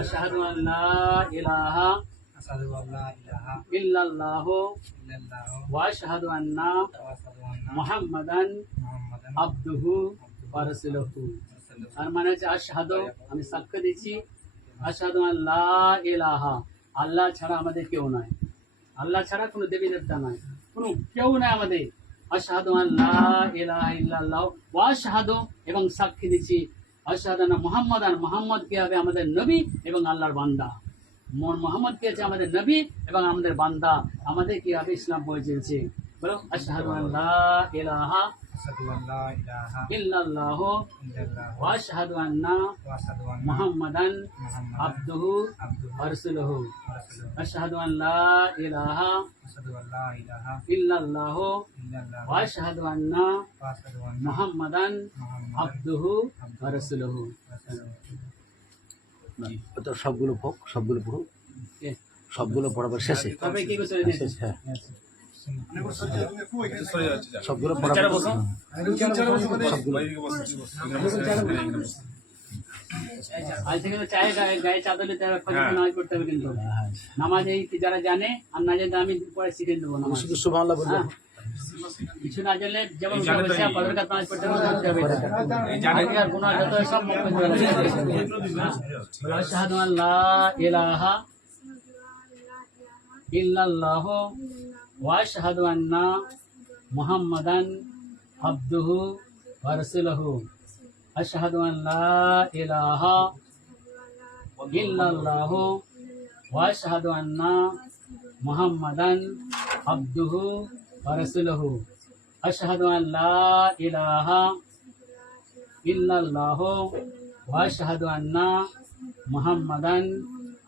আশহাদু আল্লা ইলাহা ইল্লাল্লাহু ওয়া আশহাদু আন্না মুহাম্মাদান আবদুহু ওয়া রাসূলুহু। আর মানে হচ্ছে আশহাদু, আমি সাক্ষ্য দিচ্ছি, আশহাদু আল্লা ইলাহা, আল্লাহ ছাড়া আমাদের কেউ নাই, আল্লাহ ছাড়া কোনো দেবী দেবতা নাই, কোনো কেউ নাই আমাদের। আশহাদু আল্লা ইলাহা ইল্লাল্লাহ ওয়া আশহাদু, এবং সাক্ষী দিচ্ছি, আশহাদু আন্না মুহাম্মাদান, মুহাম্মদ কে হবে আমাদের নবী এবং আল্লাহর বান্দা। মোহাম্মদ কে আছে আমাদের নবী এবং আমাদের বান্দা, আমাদের কি হবে ইসলাম পৌঁছেছে। বলো আশহাদু আল্লা ইলাহা ইল্লাল্লাহু ওয়া আশহাদু আন্না মুহাম্মাদান আবদুহু ওয়া রাসূলুহু। আশহাদু আল্লা ইলাহা ইল্লাল্লাহু ওয়া আশহাদু আন্না মুহাম্মাদান আবদুহু ওয়া রাসূলুহু। তো সবগুলো হোক, সবগুলো পড়ুক, সবগুলো পড়াবার শেষে তবে কি করে চলে শেষ, হ্যাঁ সবগুলো চারা পড়াবার বসো। সবগুলো আজ থেকে তো চায়ে গায়ে চাদর নিতে হবে, ফজর নামাজ পড়তে হবে, কিন্তু নামাজ এই যারা জানে আর না জানে আমি পরে শিখে দেবো নামাজ। শুধু সুবহানাল্লাহ বলবো। হ্যাঁ, কিছু না জানলে যেমন ফজর কাজ নামাজ পড়তে হবে, আর গুনাহ যত সব মুখ করে বলো আশহাদু আল্লা ইলাহা ইল্লাল্লাহু ওয়া আশহাদু আন্না মুহাম্মাদান আবদুহু ওয়া রাসূলুহু। আশহাদু আল্লা ইলাহা ইল্লাল্লাহু ওয়া আশহাদু আন্না মুহাম্মাদান আবদুহু ওয়া রাসূলুহু। আশহাদু আল্লা ইলাহা ইল্লাল্লাহু ওয়া আশহাদু আন্না মুহাম্মাদান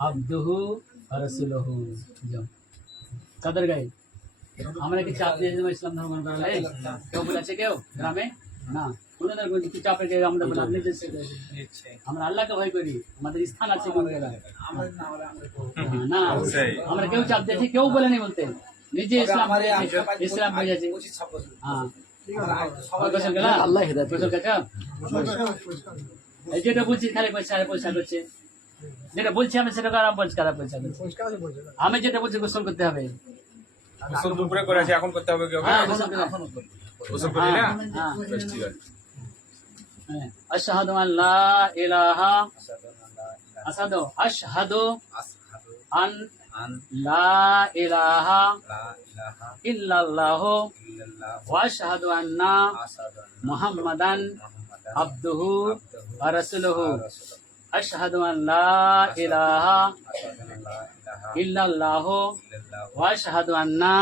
আবদুহু ওয়া রাসূলুহু। চাদর গায়ে আমরা কি চাপ দিয়ে ইসলাম ধর্ম গ্রহণ করলে কেউ বলেছে, কেউ গ্রামে না, কোনোদিন কিছু চাপে গিয়ে আমরা বলে আপনি আমরা আল্লাহকে ভয় করি, আমাদের স্থান আছে কোন জায়গায়। না আমরা কেউ চাপ দিয়েছি, কেউ বলেনি বলতে, নিজে ইসলাম ইসলাম বুঝেছি। হ্যাঁ আল্লাহ হেদায়েত এই যেটা বলছি খালি পয়সা পয়সা করছে, যেটা বলছি আমি সেটা খারাপ বলছি, খারাপ পয়সা করছে। আমি যেটা বলছি গোসল করতে হবে, গোসল দুপুরে করে আছে, এখন করতে হবে কি? হ্যাঁ গোসল করি না? হ্যাঁ বেশ, ঠিক আছে। আশহাদু আল্লা ইলাহা আশহাদু আন লা ইলাহা ইল্লাল্লাহু ওয়া আশহাদু আন্না মুহাম্মাদান আবদুহু ওয়া রাসূলুহু। আশহাদু আল্লা ইলাহা ইল্লাল্লাহু ওয়া আশহাদু আন্না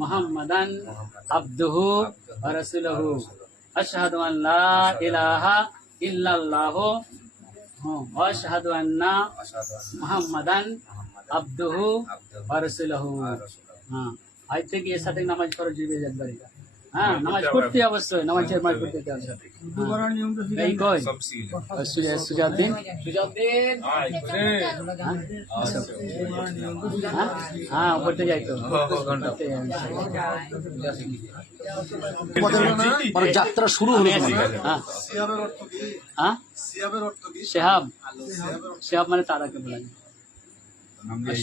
মুহাম্মাদান আবদুহু ওয়া রাসূলুহু। আশহাদু আল্লা ইলাহা ইল্লাল্লাহু ওয়া আশহাদু আন্না মুহাম্মাদান আবদুহু ওয়া রাসূলুহু। হ্যাঁ, আজ থেকে এর সাথে নামাজ ফরজ হয়ে যাবে একবারে। হ্যাঁ, নামাজ পড়তে অবশ্যই, নামাজ পড়তে হবে। এই কই সুজাউদ্দিন হ্যাঁ পড়তে যাই তো মানে যাত্রা শুরু হলো। হ্যাঁ শেহাব, শেহাব মানে তারাকে বলা যায়।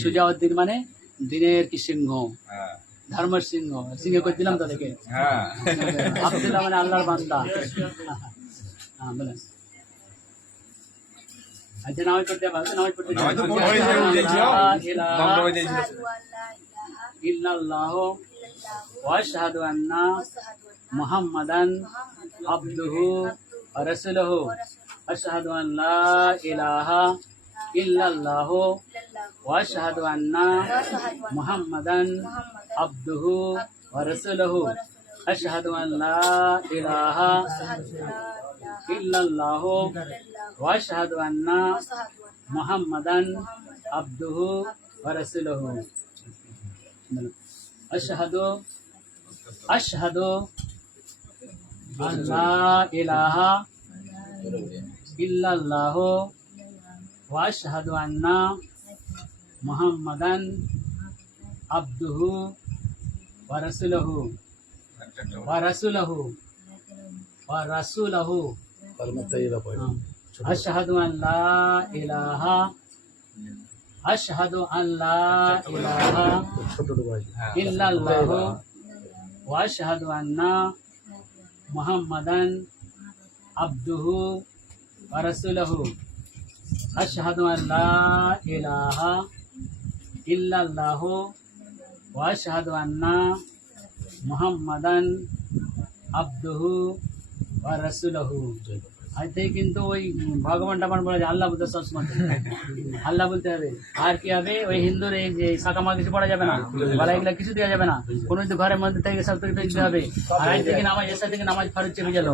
সুজাউদ্দিন মানে দিনের কি সিংহ, ধর্মের সিংহ, সিংহ করে দিলাম তাদেরকে। আব্দুল্লাহ মানে আল্লাহর বান্দা। হ্যাঁ বলেন, আচ্ছা নামাজ পড়তে হবে, নামাজ পড়তে ইল্লাল্লাহু ওয়া আশহাদু আন্না মুহাম্মাদান আবদুহু ওয়া রাসূলুহু। আশহাদু আন লা ইলাহা ইল্লাল্লাহু ওয়া আশহাদু আন্না মুহাম্মাদান আবদুহু ওয়া রাসূলুহু। আশহাদু আন লা ইলাহা ইল্লাল্লাহু ওয়া আশহাদু আন্না মুহাম্মাদান আবদুহু ওয়া রাসূলুহু। আশহাদু আন লা ইলাহা ইল্লাল্লাহু ওয়া আশহাদু আন্না মুহাম্মাদান আবদুহু ওয়া রাসূলুহু। ওয়া রাসূলুহু ওয়া রাসূলুহু। কলমা তাইয়্যিবা পড়ো, আশহাদু আন লা ইলাহা আশহাদু আন লা ইলাহা ইল্লাল্লাহু ওয়া আশহাদু আন্না মুহাম্মাদান আবদুহু ওয়া রাসূলুহু আশহাদু আন লা ইলাহা ইল্লাল্লাহু ওয়া আশহাদু আন্না মুহাম্মাদান আবদুহু ওয়া রাসূলুহু। আজ থেকে কিন্তু ওই ভগবান টামান বলা যায়, আল্লাহ বলতে সবসময় আল্লাহ বলতে হবে। আর কি হবে, ওই হিন্দুর এই যে শাকামা কিছু পড়া যাবে না, বলা এগুলা কিছু দেওয়া যাবে না, কোনো কিন্তু ঘরের মধ্যে থেকে সব তৈরি দিতে হবে। আর আজ থেকে নামাজ, এসা থেকে নামাজ ফরজ চেপে গেল।